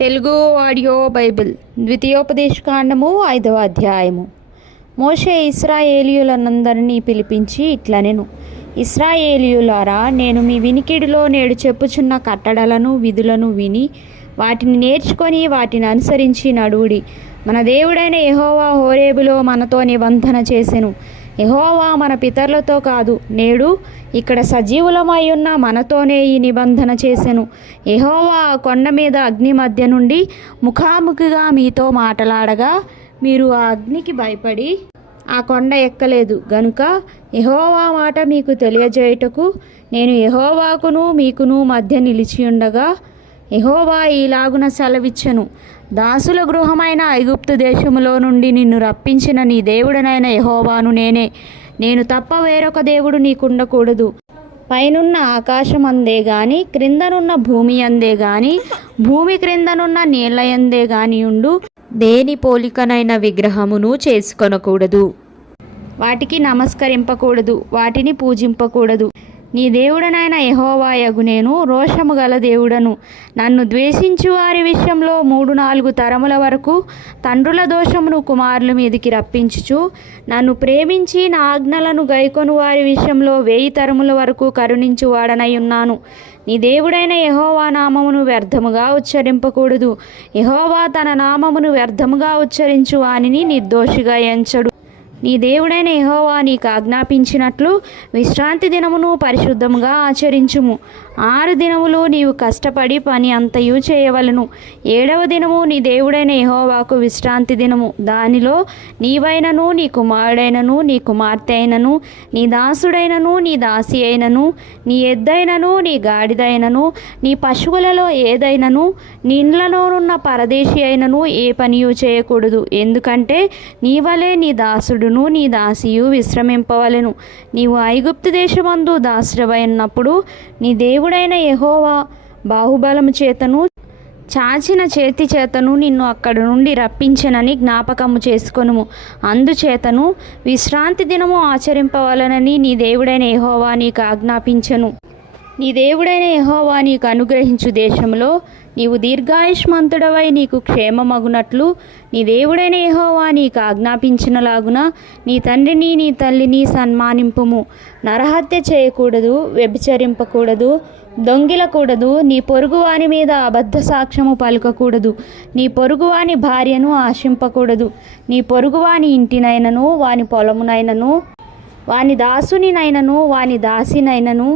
Telugu audio Bible ద్వితీయోపదేశకాండము ఐదవ అధ్యాయము. మోషే ఇస్రాయేలీయులనందరినీ పిలిపించి ఇట్లనెను ఇస్రాయేలీయులారా నేను మీ వినికిడిలో నేడు చెప్పుచున్న కట్టడలను విధులను విని వాటిని నేర్చుకొని వాటిని అనుసరించి నడువుడి. మన దేవుడైన యహోవా హోరేబులో మనతో నిబంధన చేసెను. యహోవా మన పితరులతో కాదు. నేడు ఇక్కడ సజీవులమై ఉన్న మనతోనే ఈ నిబంధన చేసెను. యహోవా కొండ మీద అగ్ని మధ్య నుండి ముఖాముఖిగా మీతో మాటలాడగా మీరు ఆ అగ్నికి భయపడి ఆ కొండ ఎక్కలేదు. గనుక యహోవా మాట మీకు తెలియజేయుటకు నేను యహోవాకును మీకును మధ్య నిలిచి ఉండగా ఎహోవా ఈలాగున సెలవిచ్చను. దాసుల గృహమైన ఐగుప్తు దేశములో నుండి నిన్ను రప్పించిన నీ దేవుడనైన యహోవాను నేనే. నేను తప్ప వేరొక దేవుడు నీకుండకూడదు. పైనున్న ఆకాశం అందే గాని క్రిందనున్న భూమి అందే గాని భూమి క్రిందనున్న నీళ్ళ అందే గాని ఉండు. దేని పోలికనైన విగ్రహమును చేసుకొనకూడదు. వాటికి నమస్కరింపకూడదు. వాటిని పూజింపకూడదు. నీ దేవుడనైన యహోవాయగు నేను రోషము గల దేవుడను. నన్ను ద్వేషించు వారి విషయంలో మూడు నాలుగు తరముల వరకు తండ్రుల దోషమును కుమారుల మీదికి రప్పించుచు నన్ను ప్రేమించి నా ఆజ్ఞలను గైకొను వారి విషయంలో వేయి తరముల వరకు కరుణించు వాడనై ఉన్నాను. నీ దేవుడైన యహోవా నామమును వ్యర్థముగా ఉచ్చరింపకూడదు. యహోవా తన నామమును వ్యర్థముగా ఉచ్చరించు వానిని నిర్దోషిగా ఎంచడు. నీ దేవుడైన ఎహోవా నీకు ఆజ్ఞాపించినట్లు విశ్రాంతి దినమును పరిశుద్ధముగా ఆచరించుము. ఆరు దినములు నీవు కష్టపడి పని అంతయు చేయవలను. ఏడవ దినము నీ దేవుడైన ఎహోవాకు విశ్రాంతి దినము. దానిలో నీవైనను నీ కుమారుడైనను నీ కుమార్తె అయినను నీ దాసుడైనను నీ దాసి అయినను నీ ఎద్దైనను నీ గాడిదైనను నీ పశువులలో ఏదైనను నీ ఇండ్లలోనున్న పరదేశి అయినను ఏ పనియు చేయకూడదు. ఎందుకంటే నీ వలే నీ దాసుడును నీ దాసియు విశ్రమింపవలెను. నీవు ఐగుప్తు దేశమందు దాసుడవైనప్పుడు నీ దేవుడైన యహోవా బాహుబలము చేతను చాచిన చేతి చేతను నిన్ను అక్కడి నుండి రప్పించనని జ్ఞాపకము చేసుకొనుము. అందుచేతను విశ్రాంతి దినము ఆచరింపవలనని నీ దేవుడైన యెహోవా నీకు ఆజ్ఞాపించను. నీ దేవుడైన యహోవా నీకు అనుగ్రహించు దేశంలో నీవు దీర్ఘాయుష్మంతుడవై నీకు క్షేమమగునట్లు నీ దేవుడైన యహోవా నీకు ఆజ్ఞాపించినలాగున నీ తండ్రిని నీ తల్లిని సన్మానింపుము. నరహత్య చేయకూడదు వ్యభిచరింపకూడదు దొంగిలకూడదు నీ పొరుగువాని మీద అబద్ధ సాక్ష్యము పలకకూడదు నీ పొరుగువాని భార్యను ఆశింపకూడదు నీ పొరుగువాని ఇంటినైనను వాని పొలమునైనను వాని దాసునినైనను వాని దాసినైనను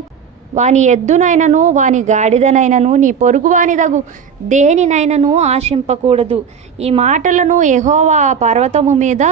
వాని ఎద్దునైనను వాని గాడిదనైనను నీ పొరుగువానిదగు దేనినైనను ఆశింపకూడదు. ఈ మాటలను ఎహోవా పర్వతము మీద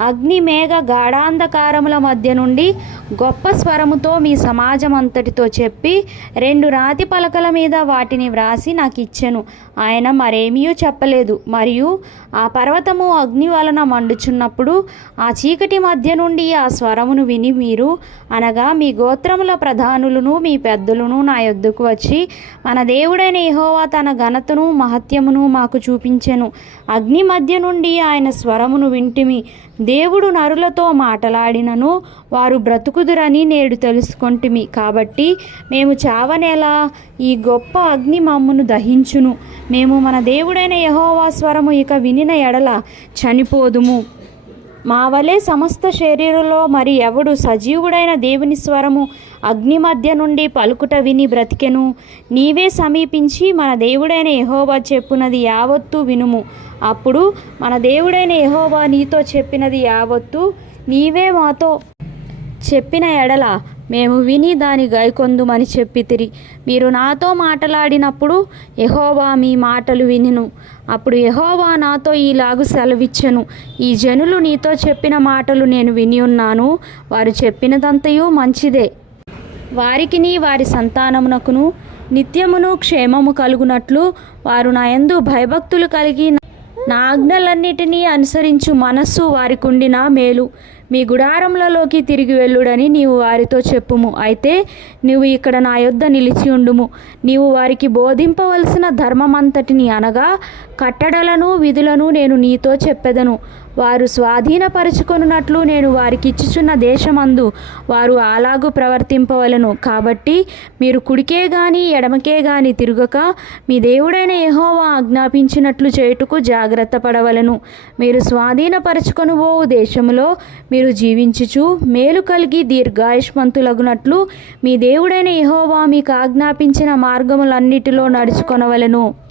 అగ్ని మేఘ గాఢాంధకారముల మధ్య నుండి గొప్ప స్వరముతో మీ సమాజం అంతటితో చెప్పి రెండు రాతి పలకల మీద వాటిని వ్రాసి నాకు ఇచ్చెను ఆయన మరేమీ చెప్పలేదు. మరియు ఆ పర్వతము అగ్ని వలన మండుచున్నప్పుడు ఆ చీకటి మధ్య నుండి ఆ స్వరమును విని మీరు అనగా మీ గోత్రముల ప్రధానులను మీ పెద్దలను నా యొద్దకు వచ్చి మన దేవుడైన ఎహోవా తన ఘనతను మహత్యమును మాకు చూపించెను. అగ్ని మధ్య నుండి ఆయన స్వరమును వింటిమి. దేవుడు నరులతో మాటలాడినను. వారు బ్రతుకుదురని నేడు తెలుసుకొంటిమి. కాబట్టి మేము చావనేలా ఈ గొప్ప అగ్ని మమ్మును దహించును. మేము మన దేవుడైన యహోవా స్వరము ఇక వినిన ఎడల చనిపోదుము. మా వలె సమస్త శరీరంలో మరి ఎవడు సజీవుడైన దేవుని స్వరము అగ్ని మధ్య నుండి పలుకుట విని బ్రతికెను. నీవే సమీపించి మన దేవుడైన ఎహోబా చెప్పునది యావత్తు వినుము. అప్పుడు మన దేవుడైన ఎహోబా నీతో చెప్పినది యావత్తు నీవే మాతో చెప్పిన ఎడల మేము విని దాని గైకొందుమని చెప్పితిరి. మీరు నాతో మాటలాడినప్పుడు ఎహోవా మీ మాటలు వినిను. అప్పుడు ఎహోవా నాతో ఈలాగు సెలవిచ్చెను. ఈ జనులు నీతో చెప్పిన మాటలు నేను విని ఉన్నాను. వారు చెప్పినదంతయు మంచిదే. వారికిని వారి సంతానమునకును నిత్యమును క్షేమము కలుగునట్లు వారు నా యందు భయభక్తులు కలిగి నా ఆజ్ఞలన్నిటినీ అనుసరించు మనస్సు వారికుండిన మేలు. మీ గుడారములలోకి తిరిగి వెళ్ళుడని నీవు వారితో చెప్పుము. అయితే నీవు ఇక్కడ నా యొద్ద నిలిచి ఉండుము. నీవు వారికి బోధింపవలసిన ధర్మమంతటిని అనగా కట్టడలను విధులను నేను నీతో చెప్పెదను. వారు స్వాధీనపరచుకొనున్నట్లు నేను వారికి ఇచ్చుచున్న దేశమందు వారు అలాగు ప్రవర్తింపవలను. కాబట్టి మీరు కుడికే గాని ఎడమకే గాని తిరుగక మీ దేవుడైన యహోవా ఆజ్ఞాపించినట్లు చేయుటకు జాగ్రత్త పడవలను మీరు స్వాధీనపరచుకొనుబోవు దేశంలో మీరు జీవించుచు మేలు కలిగి దీర్ఘాయుష్మంతులగునట్లు మీ దేవుడైన యహోవా మీకు ఆజ్ఞాపించిన మార్గములన్నిటిలో నడుచుకొనవలెను.